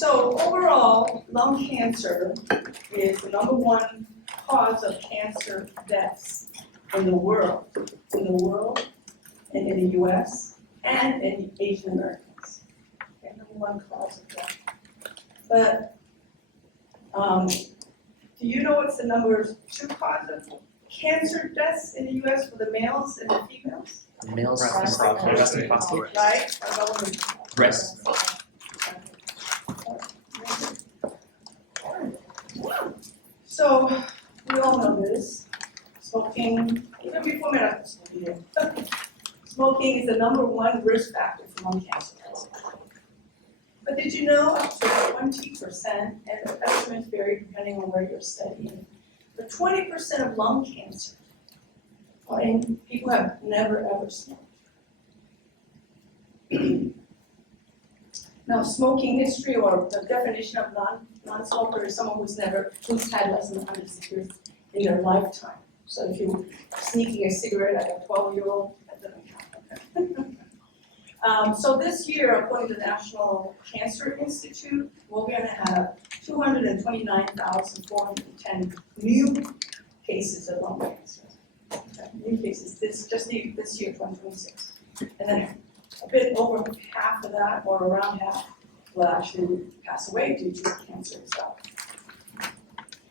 So overall, lung cancer is the #1 cause of cancer deaths in the world, and in the US, and in Asian Americans. Okay, #1 cause of death. But do you know what's the #2 cause of cancer deaths in the US for the males and the females? Males Breast and prostate. Right? What about women? Breast. So, we all know this. Smoking, even before medical school, smoking is the #1 risk factor for lung cancer. But did you know up to 20%, and the estimates vary depending on where you're studying, but 20% of lung cancer are in people who have never ever smoked. Now, smoking history, or the definition of non-smoker is someone who's had less than 100 cigarettes in their lifetime. So if you're sneaking a cigarette at a 12-year-old, that doesn't count. So this year, according to the National Cancer Institute, we're going to have 229,410 new cases of lung cancer. Okay, new cases, this year, 2026. And then a bit over half of that, or around half, will actually pass away due to the cancer itself.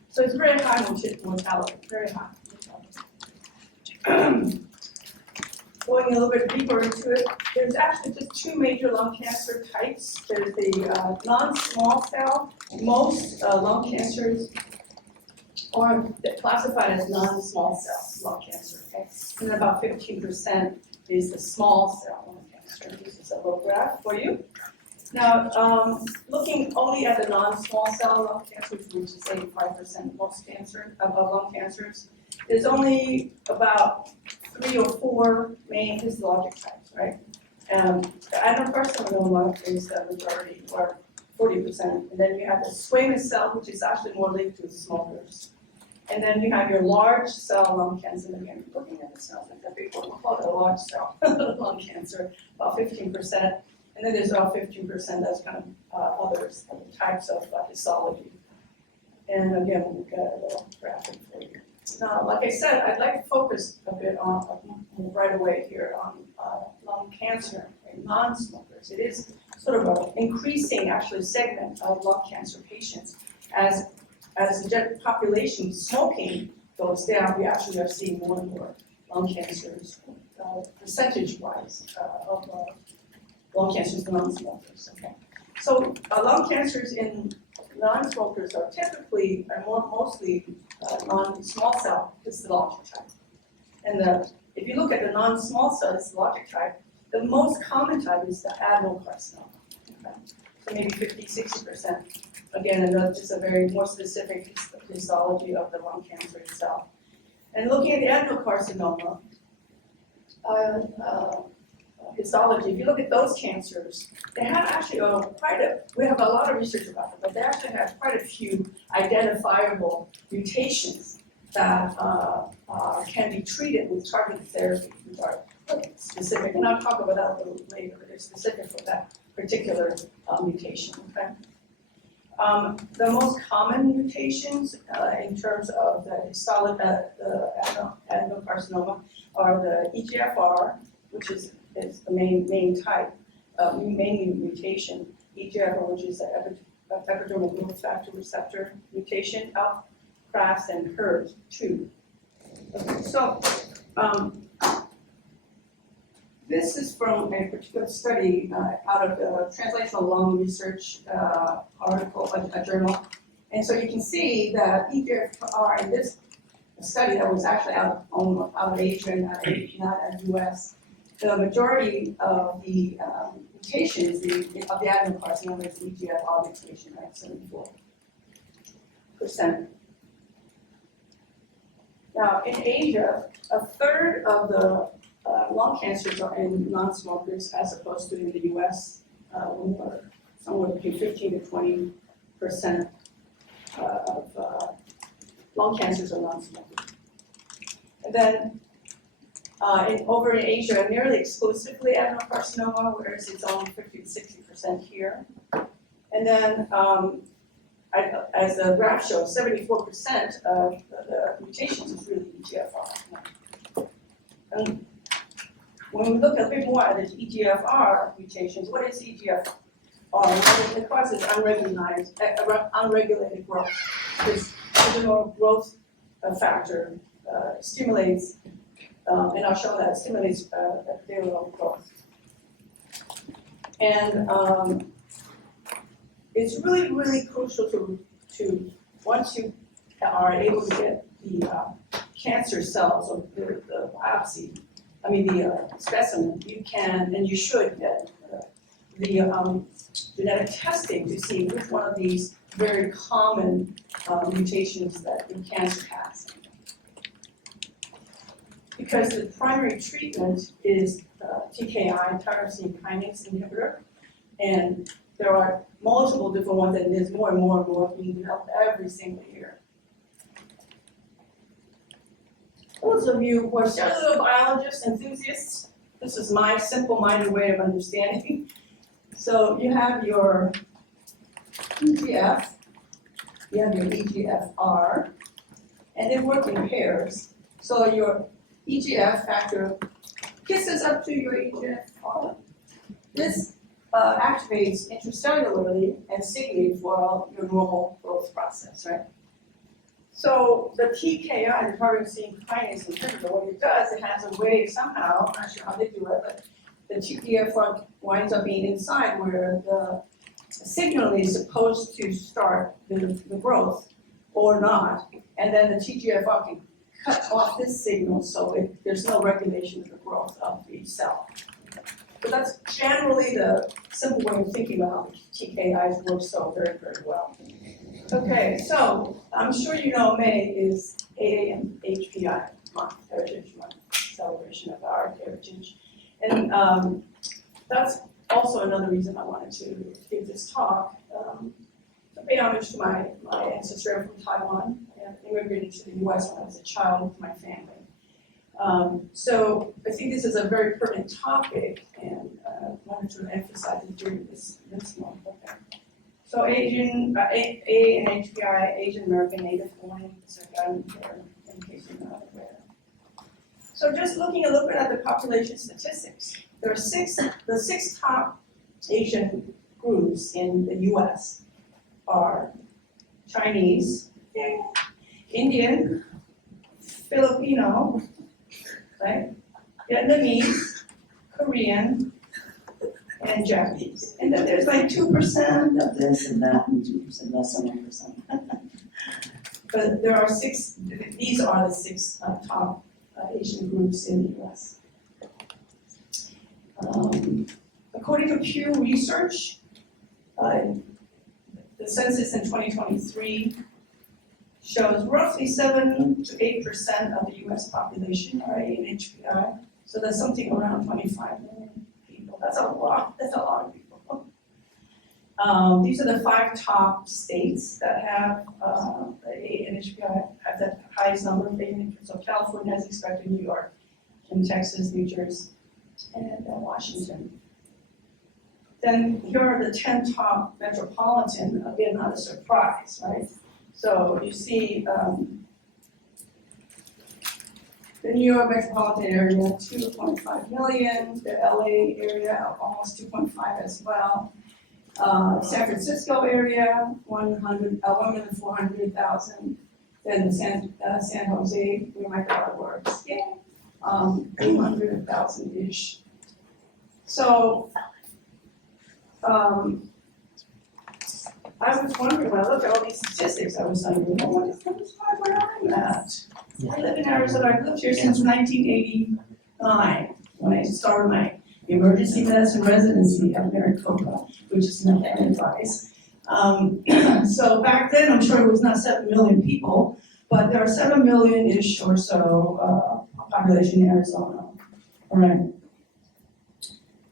So it's very high mortality, very high mortality. Going a little bit deeper into it, there's actually just 2 major lung cancer types. There's the non-small cell. Most lung cancers are classified as non-small cell lung cancer, okay? And about 15% is the small cell lung cancer. This is a little graph for you. Now, looking only at the non-small cell lung cancer, which is 85% most of lung cancers, there's only about 3 or 4 main histologic types, right? The adenocarcinoma is the majority, or 40%. And then you have the squamous cell, which is actually more linked to smokers. And then you have your large cell lung cancer. And again, looking at the cells like that big one, we'll call it a large cell lung cancer, about 15%. And then there's about 15% that's kind of others, other types of histology. And again, we've got a little graphic for you. Now, like I said, I'd like to focus a bit on, right away here, on lung cancer in non-smokers. It is sort of an increasing, actually, segment of lung cancer patients. As the population smoking goes down, we actually are seeing more and more lung cancers, percentage-wise, of lung cancers in non-smokers. Okay. So lung cancers in non-smokers are typically, mostly non-small cell histologic type. And if you look at the non-small cell histologic type, the most common type is the adenocarcinoma. Okay. So maybe 50-60%. Again, another just a very more specific histology of the lung cancer itself. And looking at the adenocarcinoma histology, if you look at those cancers, they have actually we have a lot of research about them, but they actually have quite a few identifiable mutations that can be treated with targeted therapy, which are specific, and I'll talk about that a little later, but they're specific for that particular mutation, okay? The most common mutations in terms of the adenocarcinoma are the EGFR, which is the main type, main mutation, EGFR, which is the epidermal growth factor receptor mutation, KRAS and HER2. Okay, so this is from a particular study out of the Translational Lung Research article, a journal. And so you can see that EGFR in this study that was actually out of Asia and not the US, the majority of the mutations of the adenocarcinoma is EGFR mutation, right, 74%. Now, in Asia, a third of the lung cancers are in non-smokers as opposed to in the US, somewhere between 15 to 20% of lung cancers are non-smokers. And then over in Asia, nearly exclusively adenocarcinoma, whereas it's only 50 to 60% here. And And then, as the graph shows, 74% of the mutations is really EGFR. And when we look a bit more at the EGFR mutations, what is EGFR? Well, it causes unregulated growth. This original growth factor stimulates, and I'll show that, stimulates epithelial growth. And it's really, really crucial to once you are able to get the cancer cells or the biopsy, the specimen, you can and you should get the genetic testing to see which one of these very common mutations that your cancer has. Because the primary treatment is TKI, tyrosine kinase inhibitor, and there are multiple different ones, and there's more and more and more being developed every single year. Those of you who are cellular biologists, enthusiasts, this is my simple-minded way of understanding. So you have your EGF, you have your EGFR, and they work in pairs. So your EGF factor kisses up to your EGFR. This activates intracellularly and signates for your normal growth process, right? So the TKI, the tyrosine kinase inhibitor, what it does, it has a way somehow, I'm not sure how they do it, but the TGF winds up being inside where the signal is supposed to start the growth or not, and then the TGFR can cut off this signal so there's no regulation of the growth of the cell. So that's generally the simple way of thinking about TKIs work so very, very well. Okay, so I'm sure you know May is AANHPI month, Heritage Month, celebration of our heritage. And that's also another reason I wanted to give this talk. To pay homage to my ancestry. I'm from Taiwan. I immigrated to the US when I was a child with my family. So I think this is a very pertinent topic, and I wanted to emphasize it during this month. Okay. So AANHPI, Asian American Native Hawaiian, so in case you're not aware. So just looking a little bit at the population statistics, there are the six top Asian groups in the US are Chinese, Indian, Filipino, right? Vietnamese, Korean, and Japanese. And then there's like 2% of this and that, and 2% less than 1%. But there are these are the six top Asian groups in the US. According to Pew Research, the census in 2023 shows roughly 7 to 8% of the US population are AANHPI. So that's something around 25 million people. That's a lot of people. These are the 5 top states that have AANHPI, have the highest number of AANHPI. So California is expected, New York, and Texas, New Jersey, and Washington. Then here are the 10 top metropolitan, again, not a surprise, right? So you see the New York metropolitan area, 2.5 million, the LA area, almost 2.5 as well. San Francisco area, 1,400,000. Then San Jose, where my daughter works, 200,000-ish. So, I was wondering, when I looked at all these statistics, I was wondering, well, what is where I'm at? I live in Arizona, I've lived here since 1989, when I started my emergency medicine residency at Maricopa, which is not that advice. So back then, I'm sure it was not 7 million people, but there are 7 million-ish or so population in Arizona. All right.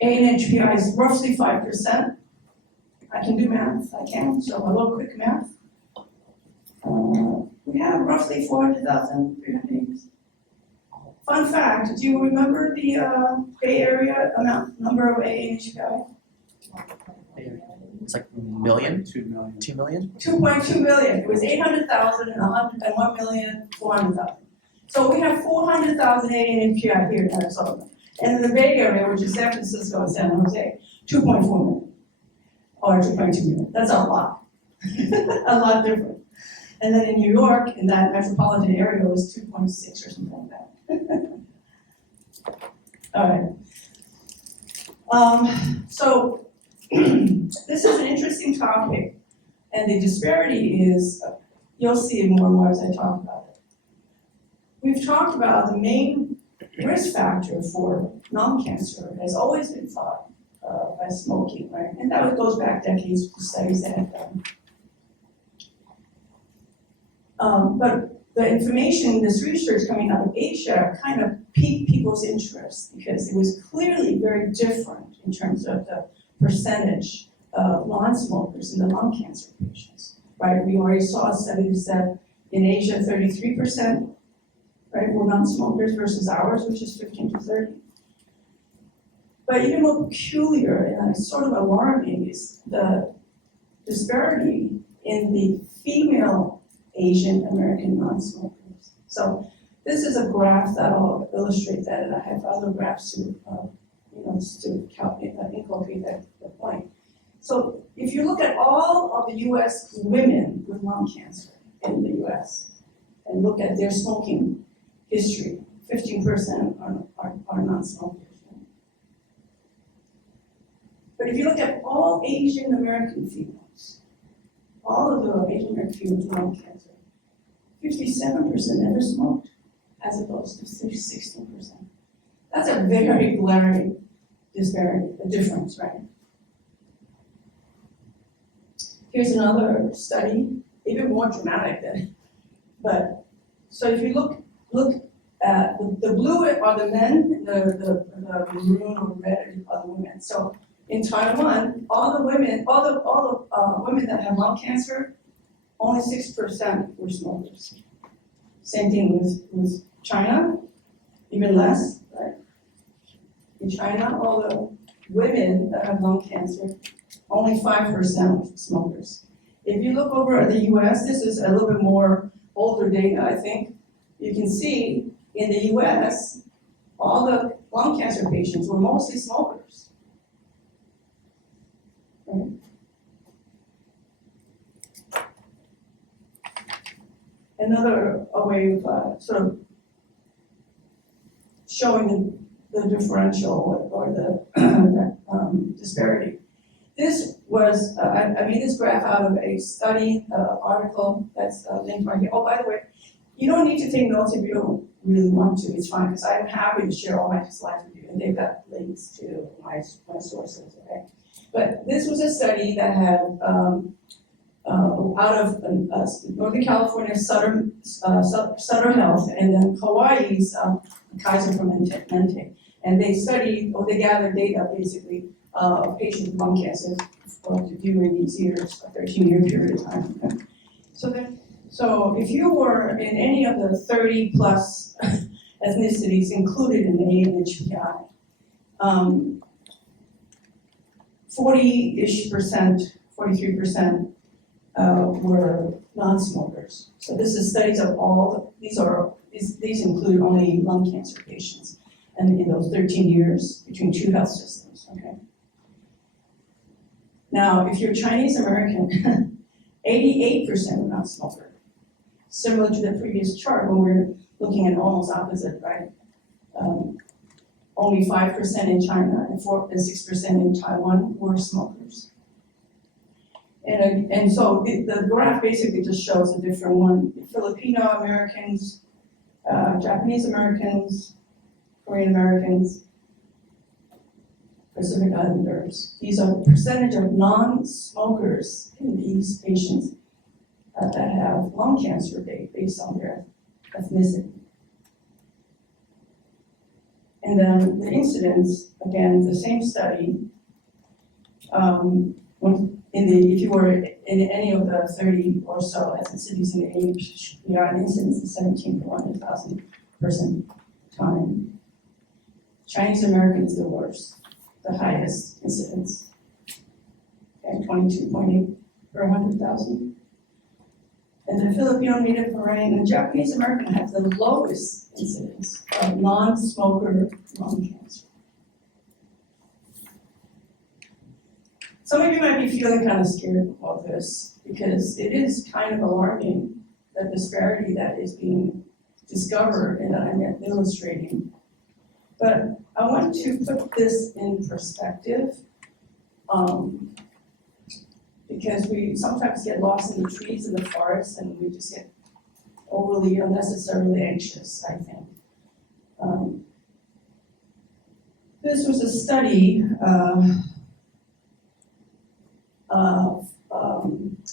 AANHPI is roughly 5%. I can do math, so a little quick math. We have roughly 400,000 names. Fun fact, do you remember the Bay Area number of AANHPI? It's like million, 2 million. 2 million? 2.2 million, it was 800,000 and 1,400,000. So we have 400,000 ANPI here in Arizona. And in the Bay Area, which is San Francisco and San Jose, 2.4 million, or 2.2 million, that's a lot. A lot different. And then in New York, in that metropolitan area, it was 2.6 or something like that. All right. So this is an interesting topic, and the disparity is, you'll see it more and more as I talk about it. We've talked about the main risk factor for lung cancer has always been thought by smoking, right? And that goes back decades to studies that have done. But the information, this research coming out of Asia kind of piqued people's interest because it was clearly very different in terms of the percentage of non-smokers in the lung cancer patients, right? We already saw a study that said in Asia, 33%, right, were non-smokers versus ours, which is 15 to 30. But even more peculiar and sort of alarming is the disparity in the female Asian American non-smokers. So this is a graph that'll illustrate that, and I have other graphs to, just to inculcate the point. So if you look at all of the U.S. women with lung cancer in the U.S. and look at their smoking history, 15% are non-smokers. But if you look at all Asian American females, all of the Asian American females with lung cancer, 57% never smoked, as opposed to 16%. That's a very glaring disparity, a difference, right? Here's another study, even more dramatic than, but, so if you look at the blue are the men, the maroon or red are the women. So in Taiwan, all the women that have lung cancer, only 6% were smokers. Same thing with China, even less, right? In China, all the women that have lung cancer, only 5% smokers. If you look over at the US, this is a little bit more older data, I think. You can see in the US, all the lung cancer patients were mostly smokers. Right? Another way of sort of showing the differential or the disparity. This was, I made this graph out of a study article that's linked right here. Oh, by the way, you don't need to take notes if you don't really want to, it's fine, because I'm happy to share all my slides with you, and they've got links to my sources, okay? But this was a study that had, out of Northern California, Sutter Health, and then Hawaii's Kaiser Permanente. And they studied, or they gathered data basically, of patients with lung cancer during these years, a 13-year period of time. Okay? So if you were in any of the 30 plus ethnicities included in the ANHPI, 40-ish%, 43% were non-smokers. So this is studies of all, these include only lung cancer patients, and in those 13 years between two health systems, okay? Now, if you're Chinese American, 88% are not smoker. Similar to the previous chart when we're looking at almost opposite, right? Only 5% in China and 6% in Taiwan were smokers. And so the graph basically just shows a different one. Filipino Americans, Japanese Americans, Korean Americans, Pacific Islanders. These are the percentage of non-smokers in these patients that have lung cancer based on their ethnicity. And then the incidence, again, the same study, if you were in any of the 30 or so ethnicities in the ANHPI, the incidence is 17 per 100,000 person time. Chinese American is the worst, the highest incidence. and 22.8 per 100,000. And the Filipino, Native Hawaiian, and Japanese American have the lowest incidence of non-smoker lung cancer. Some of you might be feeling kind of scared about this because it is kind of alarming, the disparity that is being discovered and that I'm illustrating. But I want to put this in perspective because we sometimes get lost in the trees in the forest and we just get overly unnecessarily anxious, I think. This was a study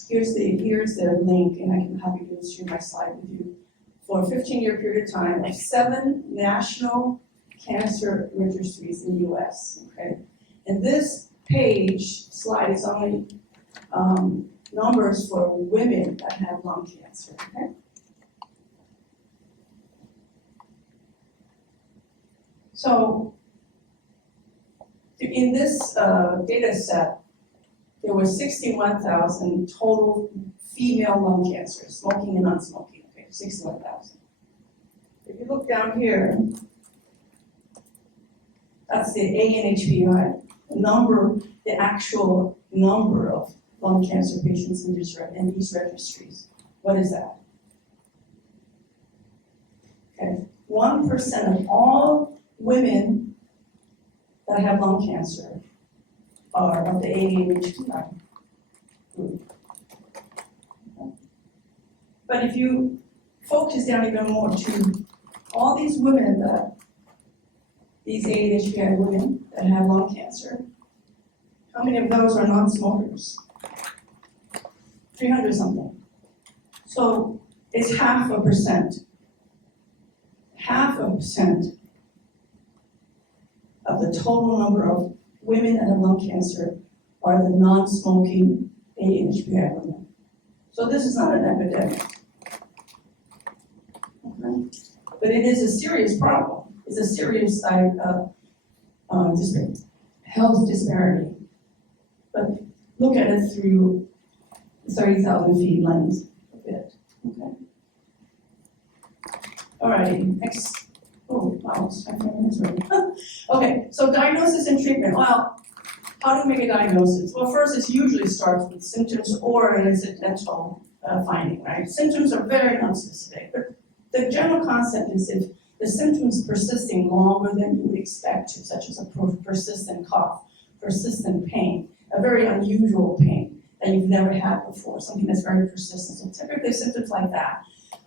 here's the link, and I can happy to share my slide with you. For a 15-year period of time, of 7 national cancer registries in the US, okay? And this slide is only numbers for women that have lung cancer, okay? So, in this data set, there were 61,000 total female lung cancers, smoking and non-smoking, okay, 61,000. If you look down here, that's the ANHPI, the actual number of lung cancer patients in these registries. What is that? Okay, 1% of all women that have lung cancer are of the ANHPI group. But if you focus down even more to all these women these ANHPI women that have lung cancer, how many of those are non-smokers? 300 something. So it's 0.5%. 0.5% of the total number of women that have lung cancer are the non-smoking ANHPI women. So this is not an epidemic. Okay? But it is a serious problem. It's a serious health disparity. But look at it through the 30,000 feet lens a bit. Okay. Alrighty, next. Oh, wow, it's 5 minutes already. Okay, so diagnosis and treatment. Well, how do we make a diagnosis? Well, first, it usually starts with symptoms or an incidental finding, right? Symptoms are very nonspecific, but the general concept is if the symptoms persisting longer than you would expect to, such as a persistent cough, persistent pain, a very unusual pain that you've never had before, something that's very persistent. So typically symptoms like that,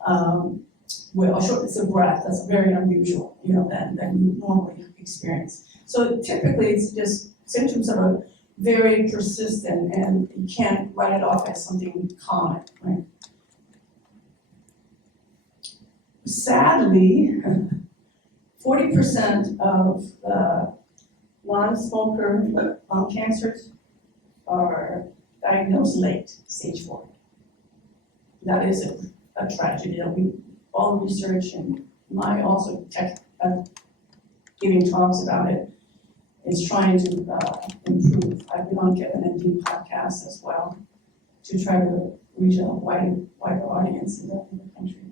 or shortness of breath, that's very unusual, than you normally experience. So typically it's just symptoms that are very persistent and you can't write it off as something common, right? Sadly, 40% of the non-smoker lung cancers are diagnosed late, stage 4. That is a tragedy that all research and my also giving talks about it is trying to improve. I've been on Kevin and Dean podcast as well to try to reach a wider audience in the country.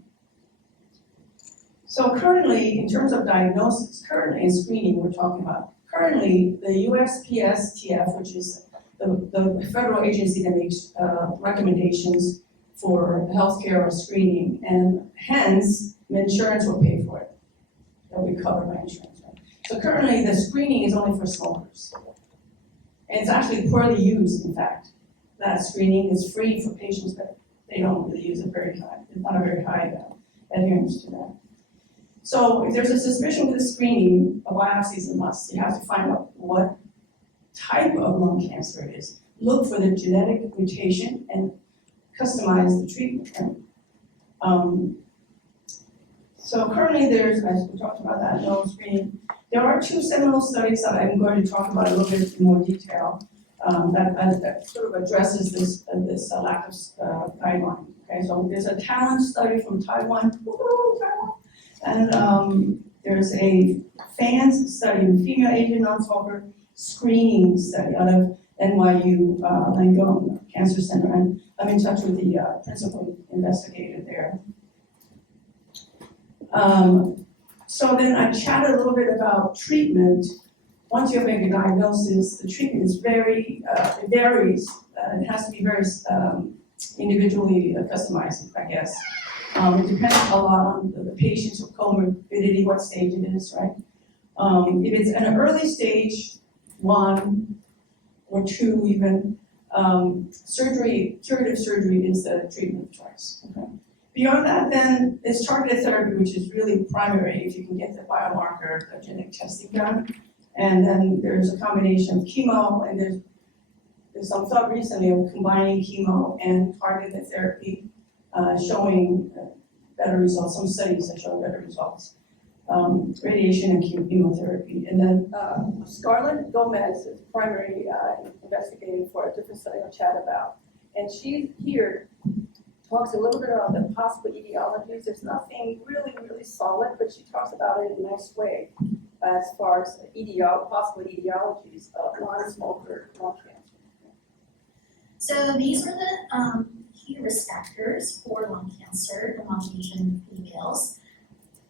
So currently, in terms of diagnosis, and screening we're talking about, currently the USPSTF, which is the federal agency that makes recommendations for healthcare or screening, and hence insurance will pay for it. They'll be covered by insurance, right? So currently the screening is only for smokers. And it's actually poorly used, in fact. That screening is free for patients, but they don't really use it very high. It's not a very high adherence to that. So if there's a suspicion with the screening, a biopsy is a must. You have to find out what type of lung cancer it is. Look for the genetic mutation and customize the treatment. So currently there's, as we talked about that, no screening. There are 2 seminal studies that I'm going to talk about a little bit in more detail that sort of addresses this lack of guideline. Okay, so there's a talent study from Taiwan. Woo-hoo, Taiwan. And there's a FANS study, female Asian non-smoker screening study out of NYU Langone Cancer Center, and I'm in touch with the principal investigator there. So then I chatted a little bit about treatment. Once you make a diagnosis, the treatment is it varies. It has to be very individually customized, I guess. It depends a lot on the patient's comorbidity, what stage it is, right? If it's an early stage, 1 or 2 even, curative surgery is the treatment of choice. Okay? Beyond that, then, is targeted therapy, which is really primary if you can get the biomarker, the genetic testing done. And then there's a combination of chemo, and there's some thought recently of combining chemo and targeted therapy, showing better results. Some studies have shown better results. Radiation and chemotherapy. And then Scarlett Gomez is primary investigating for a different study I'll chat about. And she here talks a little bit about the possible etiologies. There's nothing really solid, but she talks about it in a nice way as far as possible etiologies of non-smoker lung cancer. So these are the key risk factors for lung cancer among Asian females.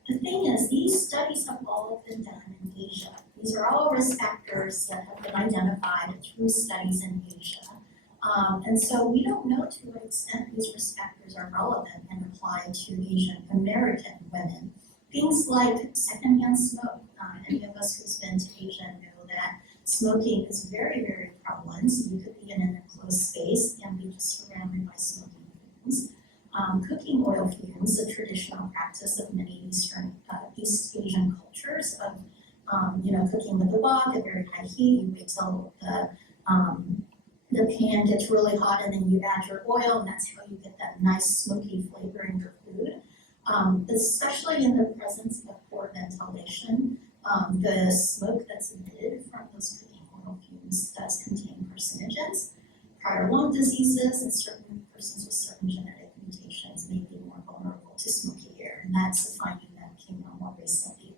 The thing is, these studies have all been done in Asia. These are all risk factors that have been identified through studies in Asia. And so we don't know to what extent these risk factors are relevant and apply to Asian American women. Things like secondhand smoke. Any of us who's been to Asia know that smoking is very prevalent. So you could be in an enclosed space and be just surrounded by smoking fumes. Cooking oil fumes, a traditional practice of many East Asian cultures of, cooking with the wok at very high heat. You wait till the pan gets really hot and then you add your oil, and that's how you get that nice smoky flavor in your food. Especially in the presence of poor ventilation, the smoke that's emitted from those cooking oil fumes does contain carcinogens. Prior lung diseases and certain persons with certain genetic mutations may be more vulnerable to smoky air, and that's a finding that came out more recently.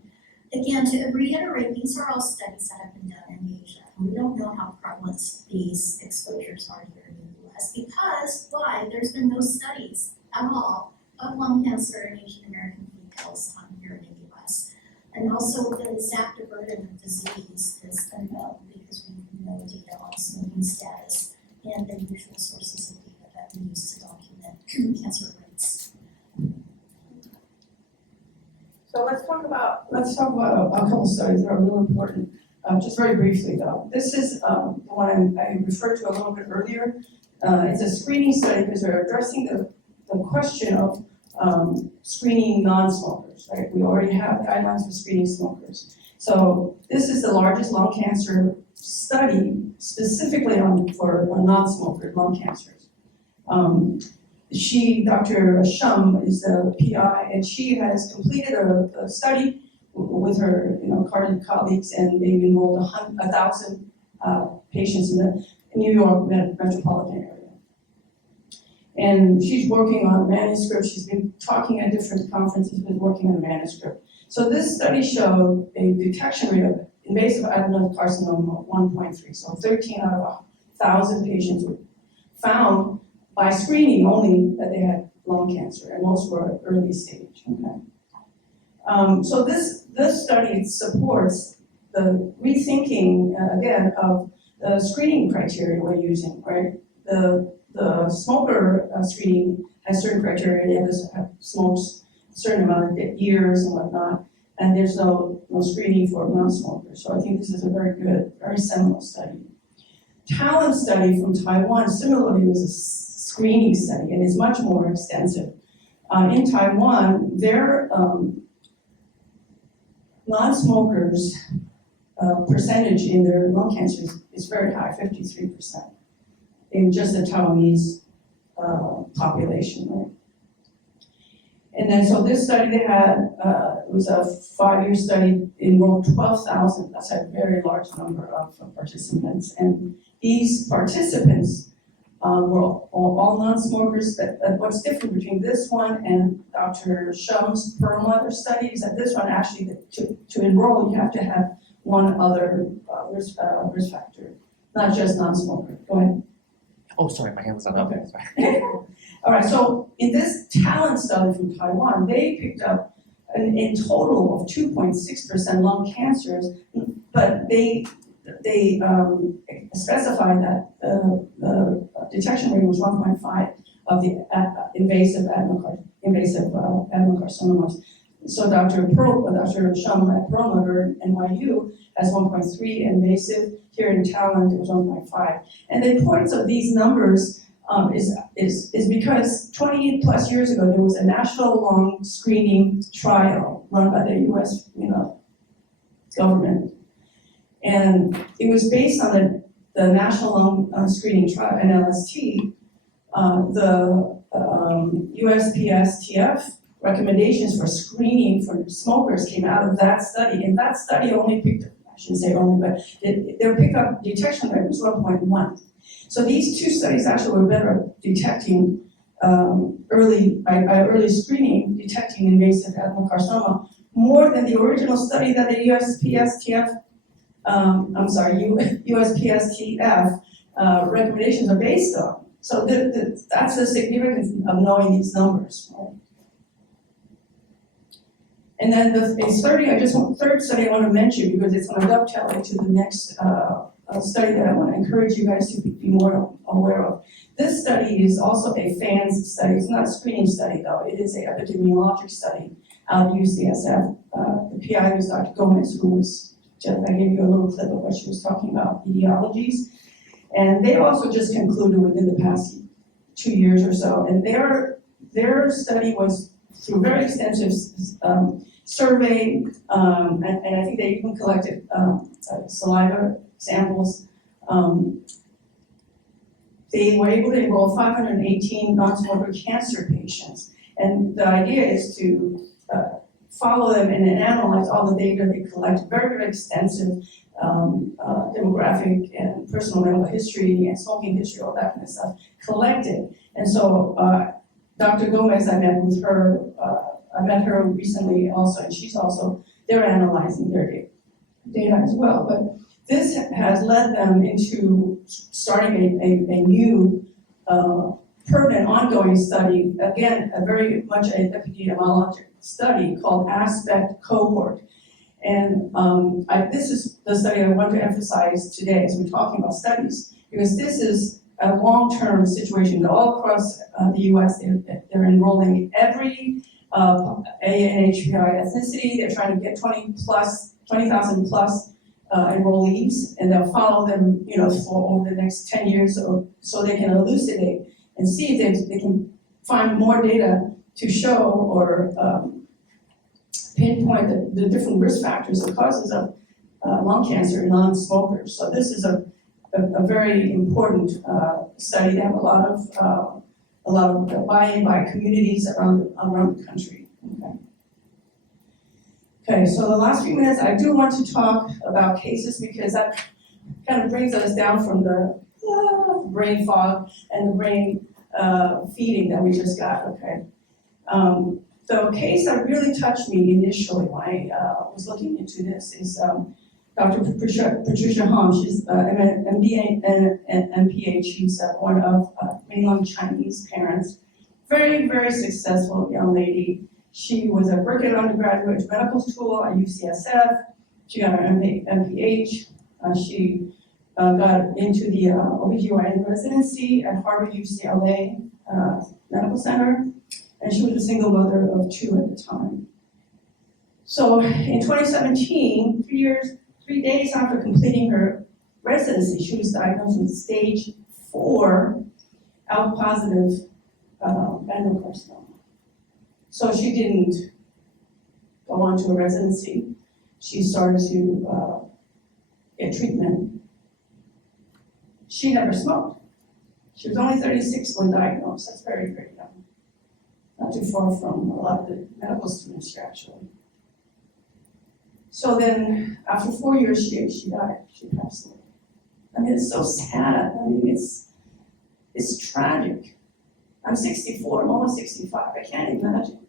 Again, to reiterate, these are all studies that have been done in Asia, and we don't know how prevalent these exposures are here in the US because, why? There's been no studies at all of lung cancer in Asian American females here in the US. And also the exact burden of disease is unknown because we have no data on smoking status and the usual sources of data that we use to document cancer rates. So let's talk about a couple studies that are really important. Just very briefly though, this is the one I referred to a little bit earlier. It's a screening study because they're addressing the question of screening non-smokers, right? We already have guidelines for screening smokers. So this is the largest lung cancer study specifically for non-smoker lung cancers. Dr. Shum is the PI, and she has completed a study with her colleagues, and they've enrolled 1,000 patients in the New York metropolitan area. And she's working on a manuscript. She's been talking at different conferences, been working on a manuscript. So this study showed a detection rate of invasive adenocarcinoma of 1.3. So 13 out of 1,000 patients were found by screening only that they had lung cancer, and most were early stage. Okay. So this study supports the rethinking again of the screening criteria we're using, right? The smoker screening has certain criteria. They have smoked a certain amount of years and whatnot, and there's no screening for non-smokers. So I think this is a very good, very seminal study. Talent study from Taiwan similarly was a screening study and is much more extensive. In Taiwan, their non-smokers percentage in their lung cancer is very high, 53%. In just the Taiwanese population, right? And then, so this study they had, it was a 5-year study, enrolled 12,000, that's a very large number of participants. And these participants were all non-smokers. But what's different between this one and Dr. Shum's Perlmutter study is that this one actually, to enroll, you have to have one other risk factor not just non-smoker. Go ahead. Oh, sorry, my hand was on Okay. Sorry. All right, so in this talent study from Taiwan, they picked up in total of 2.6% lung cancers, but they specified that the detection rate was 1.5 of the invasive adenocarcinomas. So Dr. Shum at Perlmutter, NYU, has 1.3 invasive. Here in Talent, it was 1.5. And the importance of these numbers is because 20 plus years ago, there was a national lung screening trial run by the US, government. And it was based on the national lung screening trial, NLST. The USPSTF recommendations for screening for smokers came out of that study, and that study only picked up, I shouldn't say only, but their pickup detection rate was 1.1. So these two studies actually were better at detecting early screening, detecting invasive adenocarcinoma, more than the original study that the USPSTF recommendations are based on. So that's the significance of knowing these numbers, right? And then the third study I want to mention, because it's going to dovetail into the next study that I want to encourage you guys to be more aware of. This study is also a FANS study. It's not a screening study though. It is an epidemiologic study out of UCSF. The PI was Dr. Gomez, who was I gave you a little clip of what she was talking about, etiologies. And they also just concluded within the past 2 years or so. And their study was through very extensive survey, and I think they even collected saliva samples. They were able to enroll 518 non-smoker cancer patients. And the idea is to follow them and then analyze all the data they collect, very, very extensive demographic and personal medical history and smoking history, all that kind of stuff collected. And so Dr. Gomez, I met her recently also, and they're analyzing their data as well. But this has led them into starting a new permanent ongoing study, again, a very much an epidemiologic study called Aspect Cohort. And this is the study I want to emphasize today as we're talking about studies, because this is a long-term situation all across the US. They're enrolling every ANHPI ethnicity. They're trying to get 20,000 plus enrollees, and they'll follow them, for over the next 10 years, so they can elucidate and see if they can find more data to show or pinpoint the different risk factors, the causes of lung cancer in non-smokers. So this is a very important study. They have a lot of buy-in by communities around the country. Okay, so the last few minutes, I do want to talk about cases because that kind of brings us down from the brain fog and the brain feeding that we just got, okay? The case that really touched me initially when I was looking into this is Dr. Patricia Hom. She's MD and PhD. She's one of mainland Chinese parents. Very, very successful young lady. She was a Berkeley undergraduate medical school at UCSF. She got her MPH. She got into the OBGYN residency at Harvard UCLA Medical Center. And she was a single mother of 2 at the time. So in 2017, 3 days after completing her residency, she was diagnosed with stage 4 ALK-positive adenocarcinoma. So she didn't go on to a residency. She started to get treatment. She never smoked. She was only 36 when diagnosed. That's very, very young. Not too far from a lot of the medical students here, actually. So then, after 4 years, she died. She passed away. I mean, it's so sad. I mean, it's tragic. I'm 64. I'm almost 65. I can't imagine.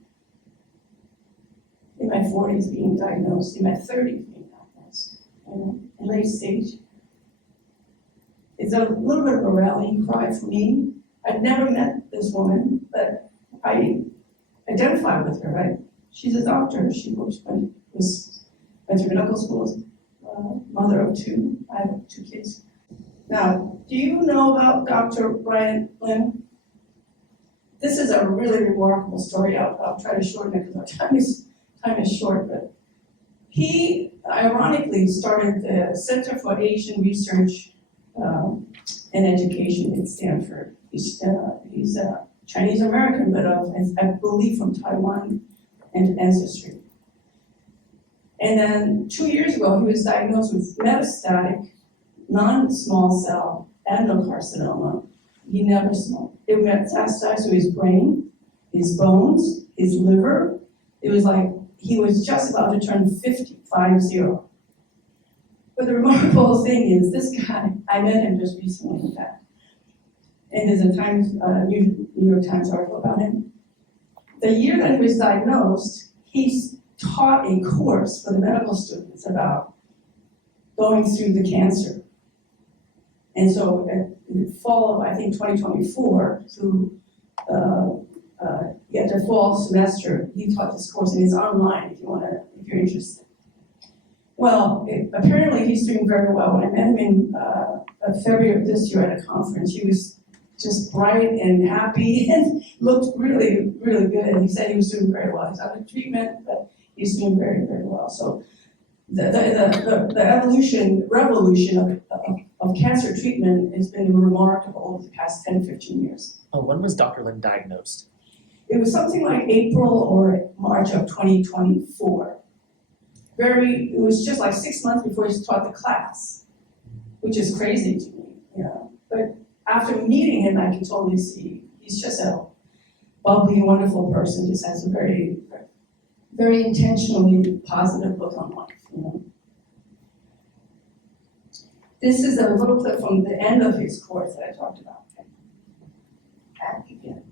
In my 40s being diagnosed, in my 30s being diagnosed, in late stage. It's a little bit of a rallying cry for me. I'd never met this woman, but I identify with her, right? She's a doctor, she went through medical school, mother of two, I have 2 kids. Now, do you know about Dr. Brian Lynn? This is a really remarkable story. I'll try to shorten it because our time is short, but he ironically started the Center for Asian Research and Education at Stanford. He's Chinese American, but I believe from Taiwan and ancestry. And then 2 years ago, he was diagnosed with metastatic non-small cell adenocarcinoma. He never smoked. It metastasized to his brain, his bones, his liver. It was like he was just about to turn 50. But the remarkable thing is, this guy, I met him just recently, in fact. And there's a New York Times article about him. The year that he was diagnosed, he taught a course for the medical students about going through the cancer. And so in the fall of, I think, 2024, through the fall semester, he taught this course, and it's online if you're interested. Well, apparently he's doing very well. When I met him in February of this year at a conference, he was just bright and happy and looked really, really good. And he said he was doing very well. He's under treatment, but he's doing very, very well. So the revolution of cancer treatment has been remarkable over the past 10, 15 years. Oh, when was Dr. Lin diagnosed? It was something like April or March of 2024. It was just like 6 months before he taught the class, which is crazy to me, you know. But after meeting him, I can totally see he's just a bubbly, wonderful person, just has a very, very intentionally positive look on life, you know. This is a little clip from the end of his course that I talked about. At the end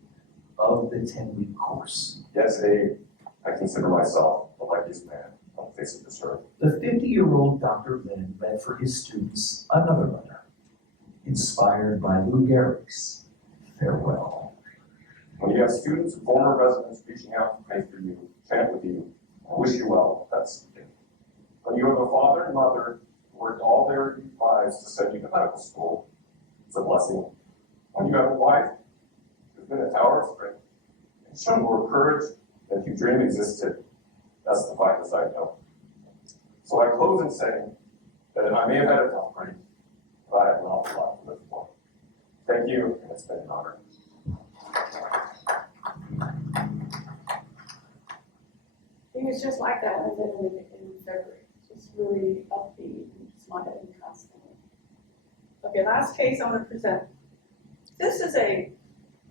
of the 10-week course, Yesterday, I consider myself the luckiest man on the face of this earth. the 50-year-old Dr. Lin read for his students another letter, inspired by Lou Gehrig's Farewell. When you have students and former residents reaching out to pray for you, chant with you, and wish you well, that's the gift. When you have a father and mother who worked all their lives to send you to medical school, it's a blessing. When you have a wife who's been a tower of strength and shown more courage than you dream existed, that's the finest I know. So I close in saying that I may have had a tough break, but I have an awful lot to live for. Thank you, and it's been an honor. He was just like that I met him in February, just really upbeat and smiling constantly. Okay, last case I want to present. This is a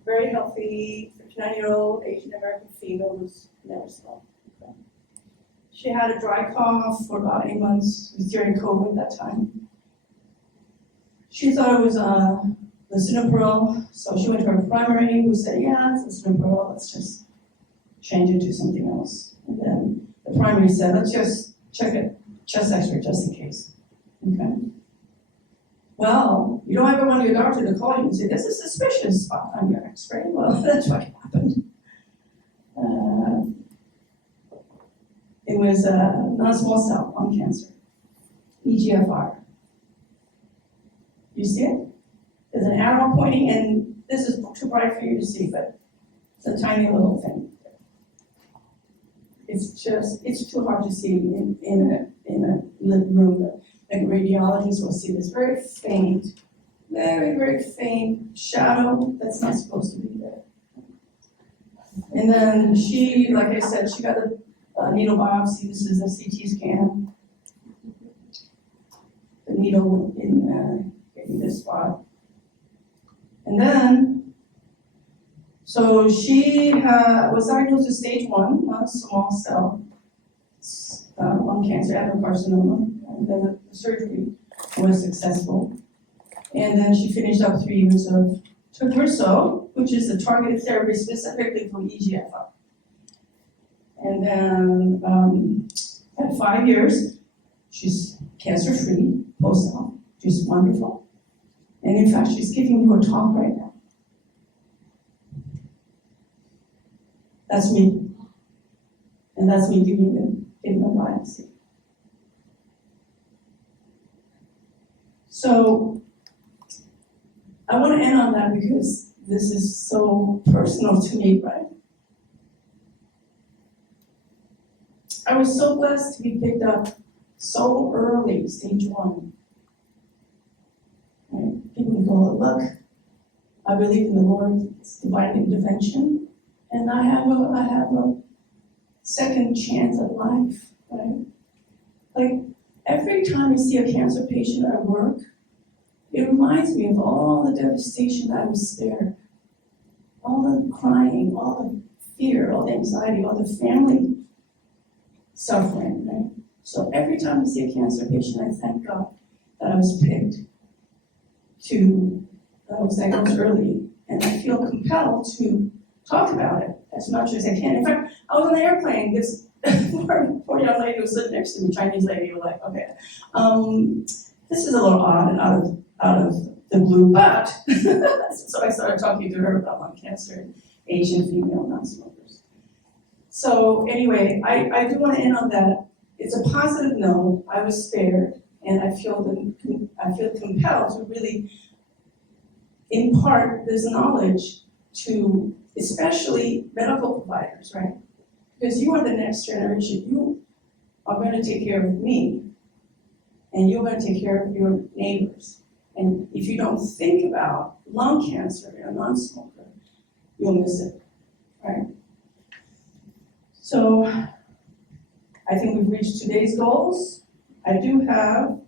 very healthy 59-year-old Asian American female who's never smoked. Okay. She had a dry cough for about 8 months. It was during COVID that time. She thought it was lisinopril, so she went to her primary who said, yeah, it's lisinopril, let's just change it to something else. And then the primary said, let's just check it, chest x-ray just in case. Okay. Well, you don't ever want your doctor to call you and say, there's a suspicious spot on your x-ray. Well, that's what happened. It was non-small cell lung cancer, EGFR. You see it? There's an arrow pointing, and this is too bright for you to see, but it's a tiny little thing. It's too hard to see in a lit room. Like radiologists will see this very faint, very, very faint shadow that's not supposed to be there. And then she, like I said, she got a needle biopsy. This is a CT scan. The needle in this spot. And then, so she was diagnosed with stage 1, small cell lung cancer, adenocarcinoma. And then the surgery was successful. And then she finished up 3 years of Tagrisso, which is a targeted therapy specifically for EGFR. And then at 5 years, she's cancer-free, post-op, just wonderful. And in fact, she's giving you a talk right now. That's me. And that's me giving the biopsy. So I want to end on that because this is so personal to me, right? I was so blessed to be picked up so early, stage 1. Right? People go, look, I believe in the Lord's divine intervention, and I have a second chance at life, right? Like, every time I see a cancer patient at work, it reminds me of all the devastation that I was spared. All the crying, all the fear, all the anxiety, all the family suffering, right? So every time I see a cancer patient, I thank God that I was picked I was diagnosed early, and I feel compelled to talk about it as much as I can. In fact, I was on the airplane, this poor young lady was sitting next to me, Chinese lady, was like, okay, this is a little odd and out of the blue, but, so I started talking to her about lung cancer and Asian female non-smokers. So anyway, I do want to end on that. It's a positive note. I was spared, and I feel compelled to really impart this knowledge to especially medical providers, right? Because you are the next generation. You are going to take care of me, and you're going to take care of your neighbors. And if you don't think about lung cancer, you're a non-smoker, you'll miss it, right? So I think we've reached today's goals. I do have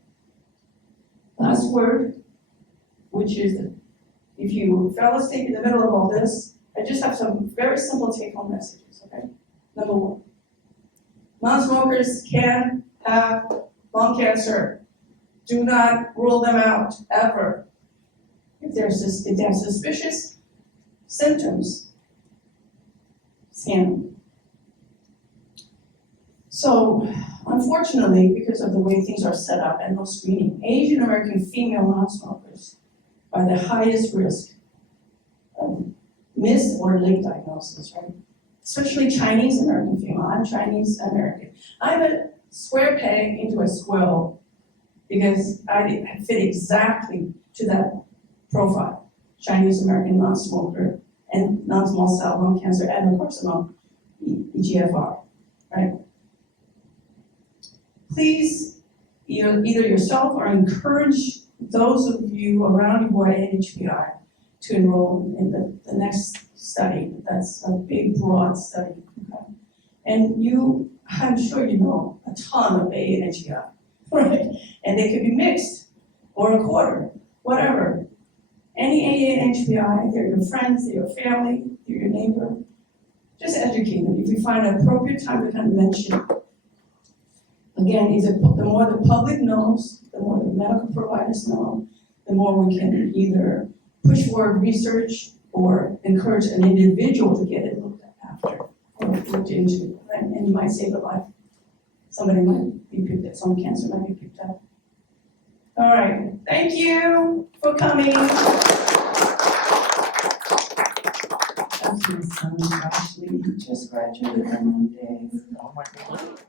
last word, which is if you fell asleep in the middle of all this, I just have some very simple take-home messages, okay? Number 1, non-smokers can have lung cancer. Do not rule them out, ever. If they have suspicious symptoms, scan them. So, unfortunately, because of the way things are set up and no screening, Asian American female non-smokers are the highest risk of missed or late diagnosis, right? Especially Chinese American female. I'm Chinese American. I'm a square peg into a square because I fit exactly to that profile. Chinese American non-smoker and non-small cell lung cancer and carcinoma, EGFR, right? Please, either yourself or encourage those of you around you who are at NHPI to enroll in the next study. That's a big, broad study. Okay? And I'm sure you know a ton of AA and HPI, right? And they could be mixed or a quarter, whatever. Any AA and HPI, they're your friends, they're your family, they're your neighbor. Just educate them. If you find an appropriate time to kind of mention. Again, the more the public knows, the more the medical providers know, the more we can either push forward research or encourage an individual to get it looked after or looked into, right? And you might save a life. Somebody might be picked up, some cancer might be picked up. All right, thank you for coming. That's my son, Ashley, he just graduated on Monday. Oh my God.